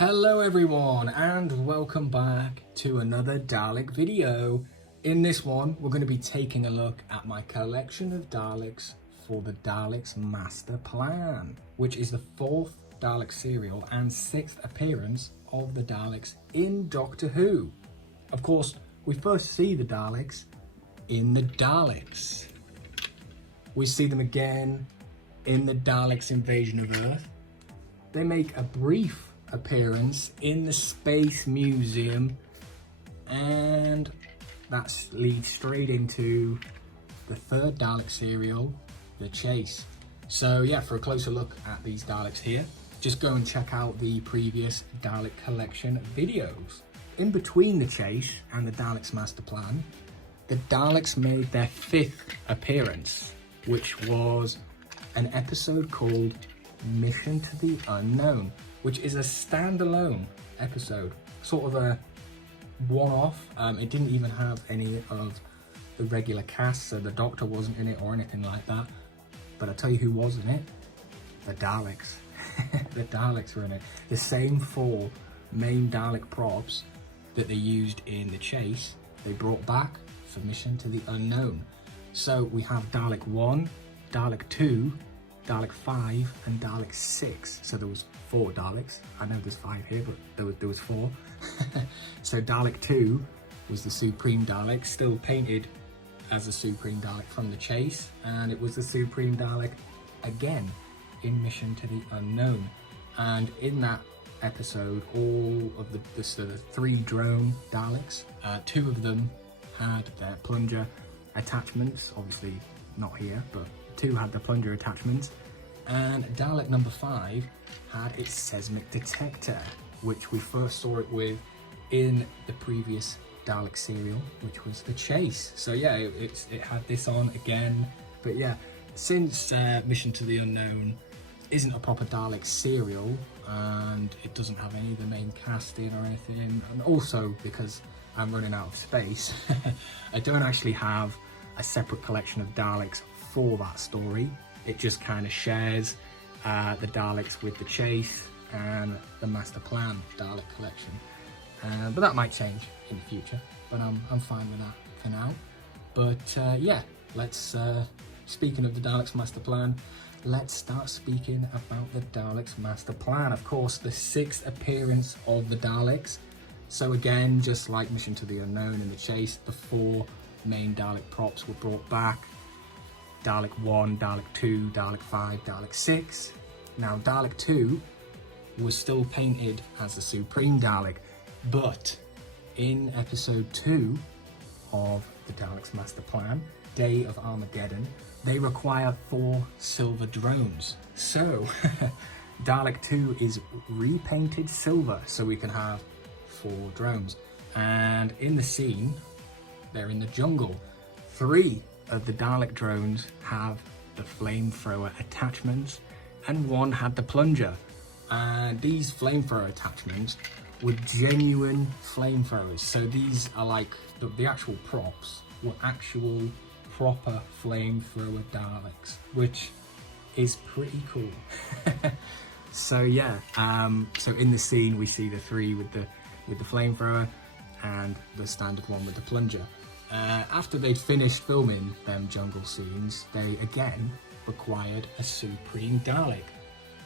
Hello everyone and welcome back to another Dalek video. In this one we're going to be taking a look at my collection of Daleks for the Daleks Master Plan, which is the 4th Dalek serial and 6th appearance of the Daleks in Doctor Who. Of course, we first see the Daleks in the Daleks. We see them again in the Daleks Invasion of Earth. They make a brief appearance in the Space Museum, and that leads straight into the 3rd Dalek serial, The Chase. So yeah, for a closer look at these Daleks here, just go and check out the previous Dalek collection videos. In between The Chase and the Daleks Master Plan, the Daleks made their 5th appearance, which was an episode called Mission to the Unknown, which is a standalone episode, sort of a one-off. It didn't even have any of the regular cast, so the Doctor wasn't in it or anything like that. But I tell you who was in it, the Daleks. The Daleks were in it. The same 4 main Dalek props that they used in The Chase, they brought back for Mission to the Unknown. So we have Dalek 1, Dalek 2, Dalek 5 and Dalek 6. So there was 4 Daleks. I know there's 5 here, but there was 4. So Dalek 2 was the Supreme Dalek, still painted as a Supreme Dalek from The Chase, and it was the Supreme Dalek again in Mission to the Unknown. And in that episode, all of the 3 drone Daleks, 2 of them had their plunger attachments, obviously not here, but 2 had the plunger attachments, and Dalek number 5 had its seismic detector, which we first saw it with in the previous Dalek serial, which was The Chase. So yeah, it had this on again. But yeah, since Mission to the Unknown isn't a proper Dalek serial, and it doesn't have any of the main cast in or anything, and also because I'm running out of space, I don't actually have a separate collection of Daleks for that story. It just kind of shares the Daleks with The Chase and the Master Plan Dalek collection. But that might change in the future, but I'm fine with that for now. But yeah, let's, speaking of the Daleks Master Plan, let's start speaking about the Daleks Master Plan. Of course, the 6th appearance of the Daleks. So again, just like Mission to the Unknown and The Chase, the 4 main Dalek props were brought back. Dalek 1, Dalek 2, Dalek 5, Dalek 6. Now Dalek 2 was still painted as the Supreme Dalek, but in episode 2 of the Daleks Master Plan, Day of Armageddon, they require 4 silver drones. So Dalek 2 is repainted silver so we can have 4 drones. And in the scene, they're in the jungle. 3 of the Dalek drones have the flamethrower attachments and 1 had the plunger. And these flamethrower attachments were genuine flamethrowers. So these are like the actual props were actual proper flamethrower Daleks, which is pretty cool. So yeah, so in the scene we see the 3 with the flamethrower and the standard 1 with the plunger. After they'd finished filming them jungle scenes, they again required a Supreme Dalek.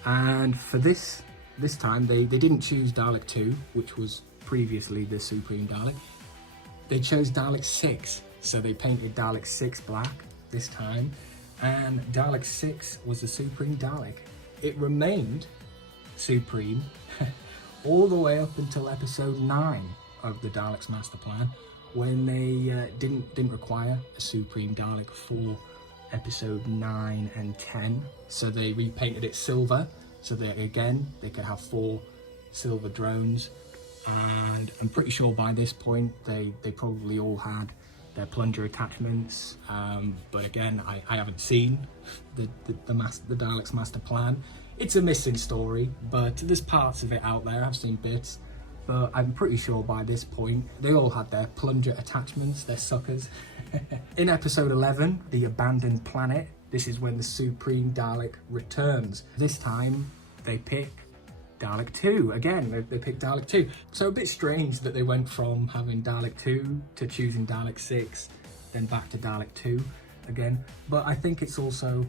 And for this time, they didn't choose Dalek 2, which was previously the Supreme Dalek. They chose Dalek 6, so they painted Dalek 6 black this time, and Dalek 6 was the Supreme Dalek. It remained Supreme all the way up until episode 9 of the Daleks Master Plan, when they didn't require a Supreme Dalek for episode 9 and 10. So they repainted it silver, so that again, they could have 4 silver drones. And I'm pretty sure by this point, they probably all had their plunger attachments. But again, I haven't seen the Daleks Master Plan. It's a missing story, but there's parts of it out there. I've seen bits. But I'm pretty sure by this point, they all had their plunger attachments, they're suckers. In episode 11, The Abandoned Planet, this is when the Supreme Dalek returns. This time, they pick Dalek 2. Again, they picked Dalek 2. So a bit strange that they went from having Dalek 2 to choosing Dalek 6, then back to Dalek 2 again. But I think it's also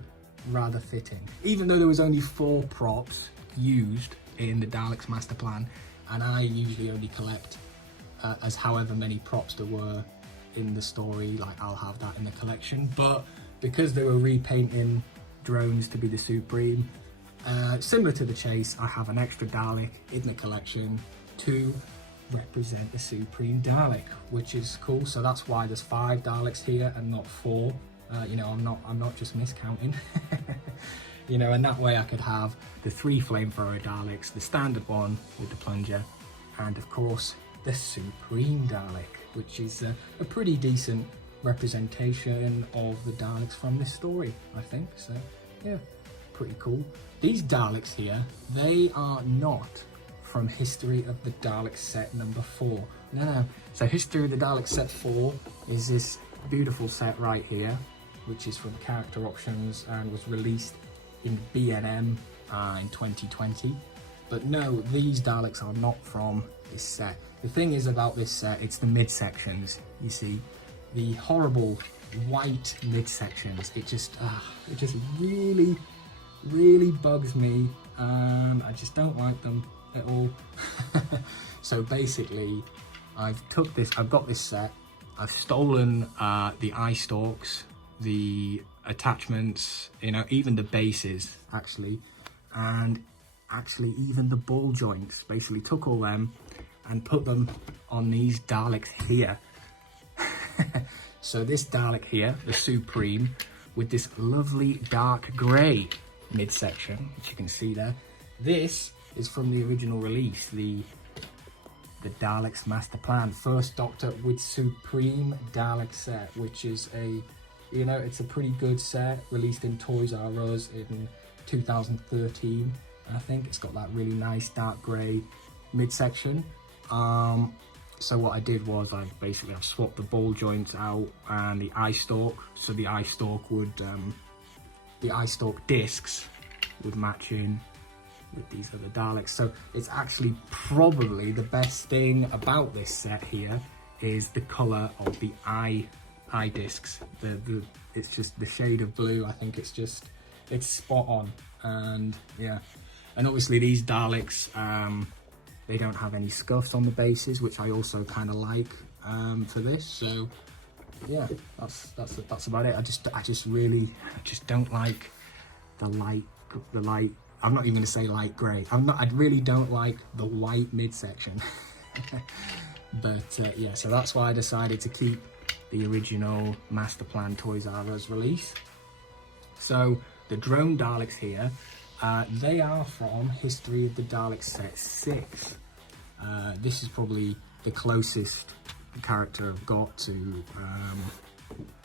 rather fitting. Even though there was only 4 props used in the Daleks Master Plan, and I usually only collect as however many props there were in the story, like I'll have that in the collection. But because they were repainting drones to be the Supreme, similar to the Chase, I have an extra Dalek in the collection to represent the Supreme Dalek, which is cool. So that's why there's 5 Daleks here and not 4. You know, I'm not just miscounting. You know, and that way I could have the 3 flamethrower Daleks, the standard one with the plunger, and of course the Supreme Dalek, which is a pretty decent representation of the Daleks from this story, I think. So yeah, pretty cool. These Daleks here, they are not from History of the Dalek Set number 4. No. So History of the Dalek Set 4 is this beautiful set right here, which is from Character Options and was released in B&M in 2020. But no, these Daleks are not from this set. The thing is about this set, it's the midsections. You see, the horrible white midsections. It just really, really bugs me, and I just don't like them at all. So basically, I've got this set. I've stolen the eye stalks, the attachments, you know, even the bases actually, and actually even the ball joints. Basically took all them and put them on these Daleks here. So this Dalek here, the Supreme, with this lovely dark grey midsection, which you can see there. This is from the original release, the Daleks Master Plan, first Doctor with Supreme Dalek Set, which is you know, it's a pretty good set, released in Toys R Us in 2013. I think it's got that really nice dark grey midsection. So what I did was I've swapped the ball joints out and the eye stalk. So the eye stalk discs would match in with these other Daleks. So it's actually probably the best thing about this set here is the colour of the eye discs. It's just the shade of blue. I think it's spot on. And yeah, and obviously these Daleks, they don't have any scuffs on the bases, which I also kind of like for this. So yeah, that's about it. I just really don't like the light. I'm not even going to say light grey. I really don't like the white midsection. But yeah, so that's why I decided to keep the original Master Plan Toys R Us release. So the drone Daleks here, they are from History of the Dalek Set 6. This is probably the closest character I've got to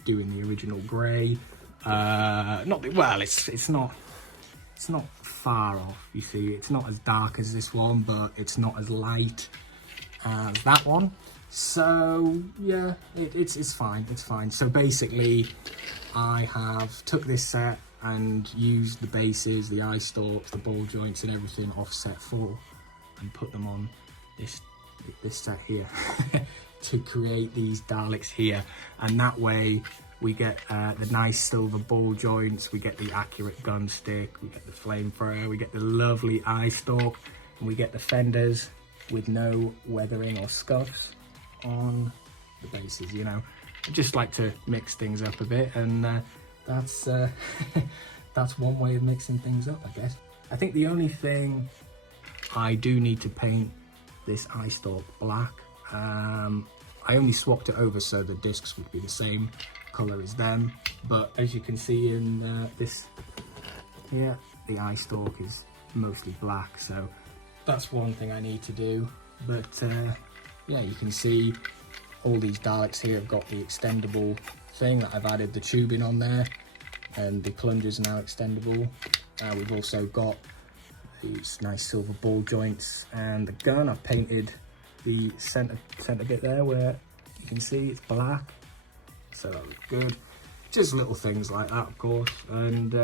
doing the original grey. It's not far off. You see, it's not as dark as this one, but it's not as light as that one. So yeah, it's fine. It's fine. So basically, I have took this set and used the bases, the eye stalks, the ball joints, and everything off set 4, and put them on this set here to create these Daleks here. And that way we get the nice silver ball joints, we get the accurate gun stick, we get the flamethrower, we get the lovely eye stalk, and we get the fenders with no weathering or scuffs on the bases. You know, I just like to mix things up a bit, and that's one way of mixing things up, I guess. I think the only thing I do need to paint this eye stalk black. I only swapped it over so the discs would be the same colour as them, but as you can see in this, yeah, the eye stalk is mostly black, so that's one thing I need to do. But yeah, you can see all these Daleks here have got the extendable thing that I've added the tubing on there, and the plungers are now extendable. We've also got these nice silver ball joints, and the gun I've painted the center bit there where you can see it's black, so that looks good. Just little things like that, of course, and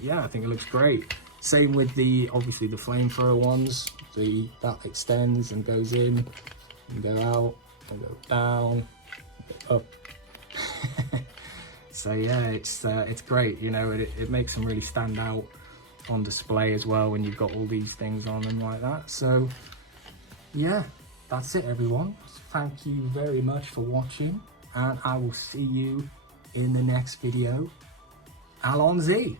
yeah, I think it looks great. Same with obviously the flamethrower ones. that extends and goes in, and go out, and go down, up. So yeah, it's great, you know, it makes them really stand out on display as well when you've got all these things on them like that. So yeah, that's it everyone. Thank you very much for watching, and I will see you in the next video. Allons-y!